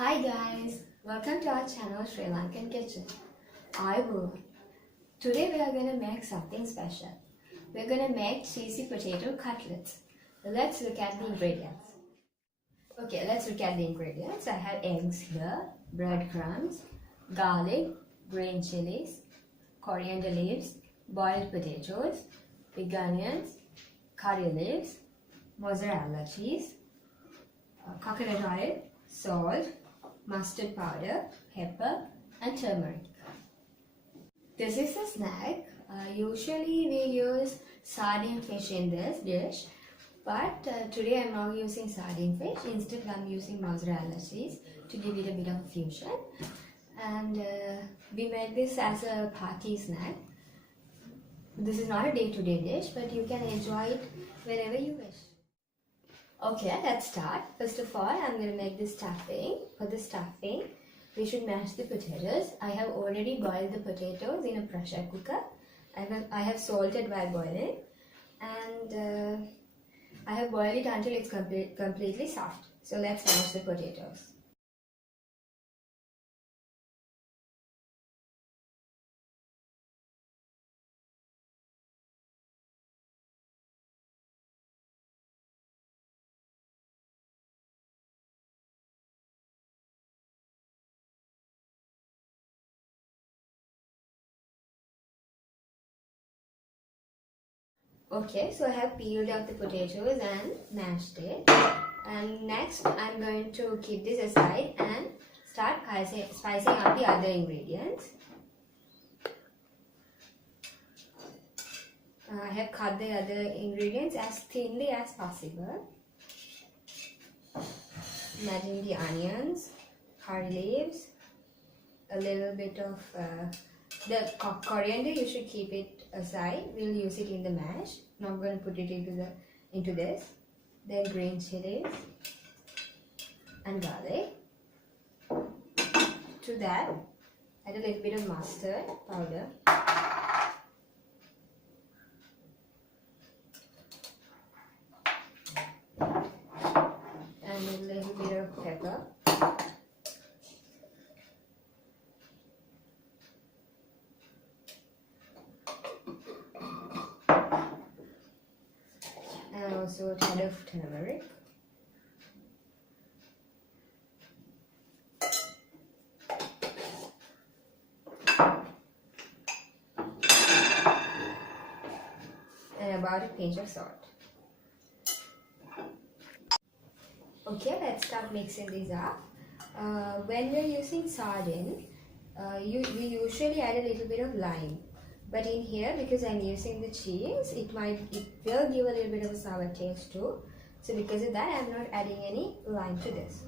Hi guys, welcome to our channel Sri Lankan Kitchen. Today we are going to make something special. We're going to make cheesy potato cutlets. Let's look at the ingredients. Okay, let's look at the ingredients. I have eggs here, breadcrumbs, garlic, green chilies, coriander leaves, boiled potatoes, big onions, curry leaves, mozzarella cheese, coconut oil, salt, mustard powder, pepper and turmeric. This is a snack. Usually we use sardine fish in this dish, but today I'm not using sardine fish. Instead I'm using mozzarella cheese to give it a bit of fusion. And we made this as a party snack. This is not a day-to-day dish, but you can enjoy it whenever you wish. Okay, let's start. First of all, I'm going to make the stuffing. For the stuffing, we should mash the potatoes. I have already boiled the potatoes in a pressure cooker. I have salted while boiling, and I have boiled it until it's completely soft. So let's mash the potatoes. Okay, so I have peeled out the potatoes and mashed it. And next, I'm going to keep this aside and start spicing up the other ingredients. I have cut the other ingredients as thinly as possible. Imagine the onions, curry leaves, a little bit of the coriander. You should keep it aside. We'll use it in the mash. Not going to put it into this. Then green chilies and garlic. To that, add a little bit of mustard powder. And a little bit of pepper. And also a tad of turmeric. And about a pinch of salt. Okay, let's start mixing these up. When we're using sardine, we usually add a little bit of lime. But in here, because I'm using the cheese, it will give a little bit of a sour taste too. So because of that, I'm not adding any lime to this.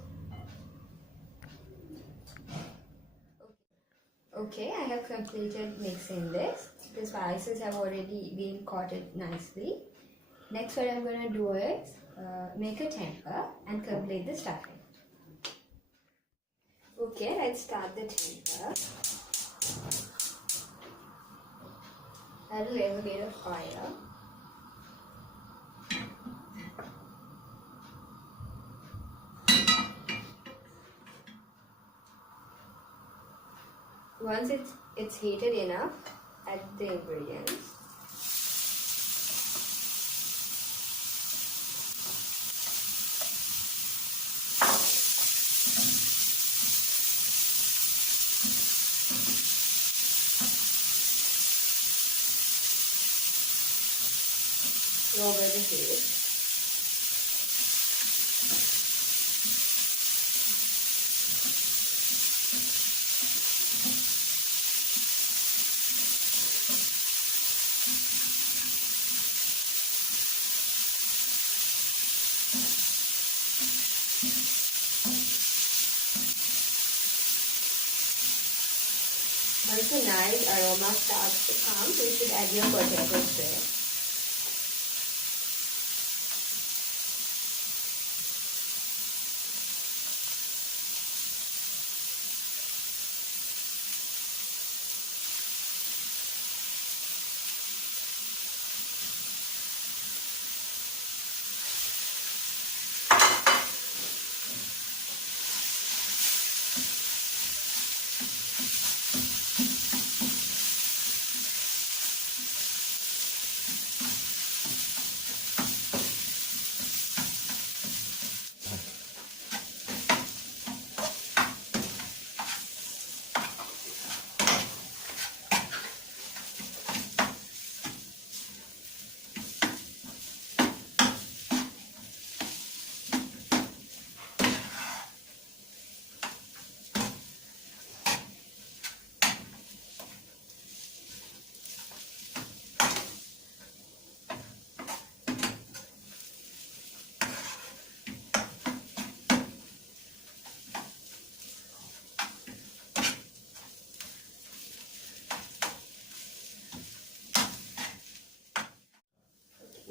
Okay, I have completed mixing this. The spices have already been coated nicely. Next, what I'm going to do is make a temper and complete the stuffing. Okay, let's start the temper. Add a little bit of oil. Once it's heated enough, add the ingredients. Lower the heat. Once a nice aroma starts to come, you should add your potatoes to it.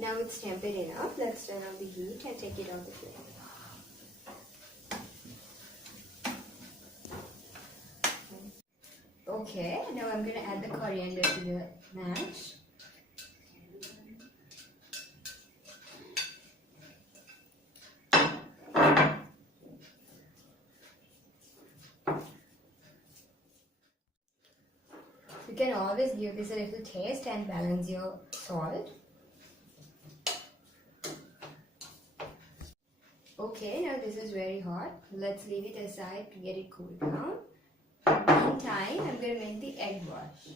Now it's tempered enough. Let's turn off the heat and take it off the flame. Okay, now I'm going to add the coriander to the mash. You can always give this a little taste and balance your salt. Okay, now this is very hot. Let's leave it aside to get it cooled down. Meantime, I'm going to make the egg wash.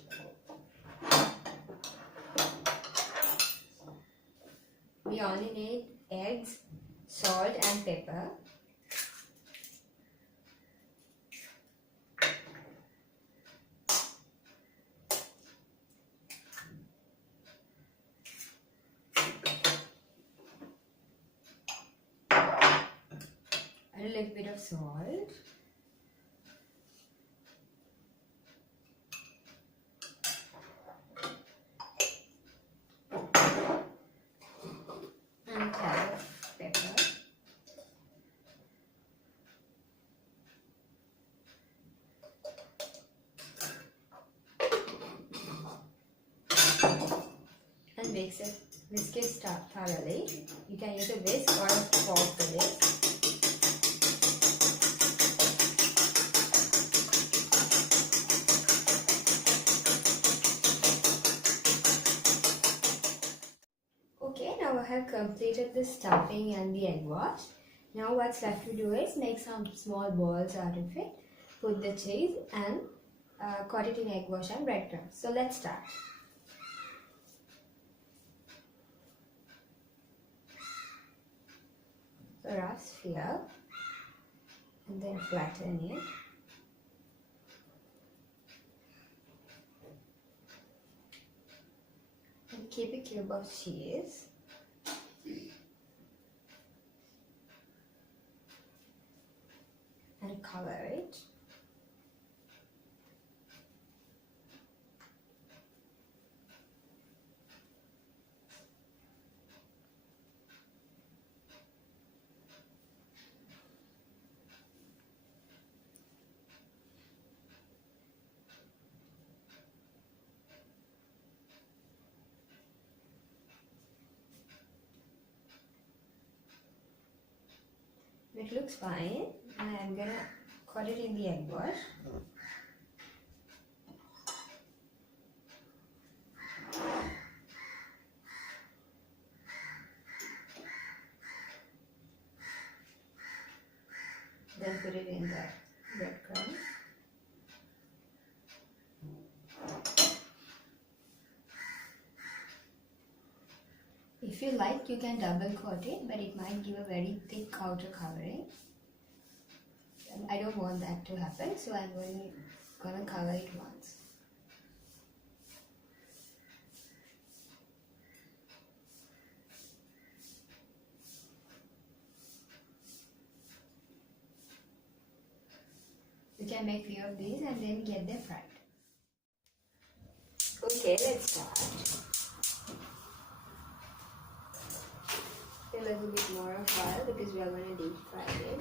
We only need eggs, salt and pepper. A little bit of salt. And a tad of pepper. And whisk it thoroughly. You can use a whisk or a fork for this. Okay, now I have completed the stuffing and the egg wash. Now what's left to do is make some small balls out of it, put the cheese and coat it in egg wash and breadcrumbs. So let's start. So rough sphere and then flatten it. And keep a cube of cheese. And cover it. It looks fine, and I'm gonna coat it in the egg wash. Then put it in the breadcrumbs. If you like, you can double coat it, but it might give a very thick outer covering. And I don't want that to happen, so I'm gonna cover it once. You can make few of these and then get them fried. Okay, let's start. A little bit more of oil because we are going to deep fry it.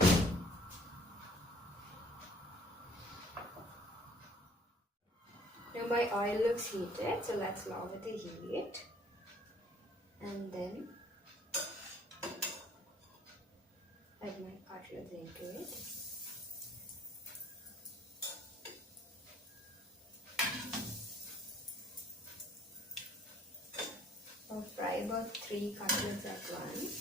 Now my oil looks heated, so let's lower the heat and then add my cutlets into it. I'll fry about 3 cutlets at once.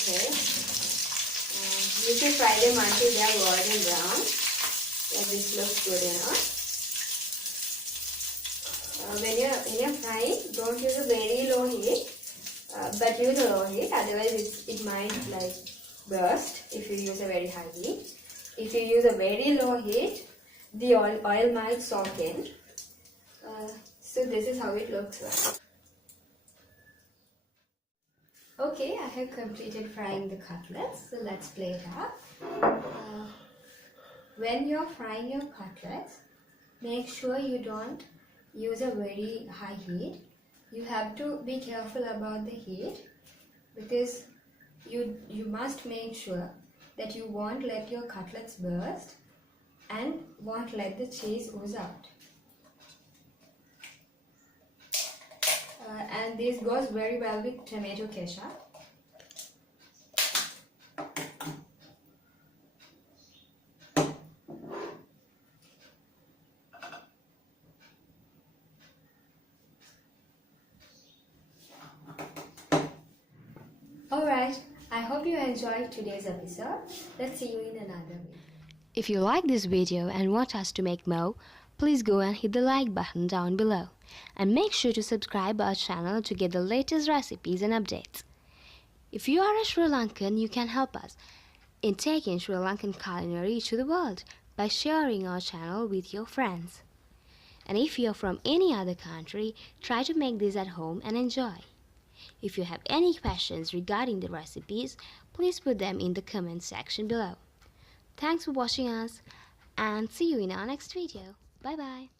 Okay. You should fry them until they are golden brown. Yeah, this looks good enough. When you're frying, don't use a very low heat, but use a low heat. Otherwise, it might like burst if you use a very high heat. If you use a very low heat, the oil might soak in. So this is how it looks like. Okay, I have completed frying the cutlets. So let's plate up. When you're frying your cutlets, make sure you don't use a very high heat. You have to be careful about the heat because you must make sure that you won't let your cutlets burst and won't let the cheese ooze out. And this goes very well with tomato ketchup. Alright, I hope you enjoyed today's episode. Let's see you in another video. If you like this video and want us to make more, please go and hit the like button down below. And make sure to subscribe our channel to get the latest recipes and updates. If you are a Sri Lankan, you can help us in taking Sri Lankan culinary to the world by sharing our channel with your friends. And if you're from any other country, try to make this at home and enjoy. If you have any questions regarding the recipes, please put them in the comment section below. Thanks for watching us and see you in our next video. Bye bye.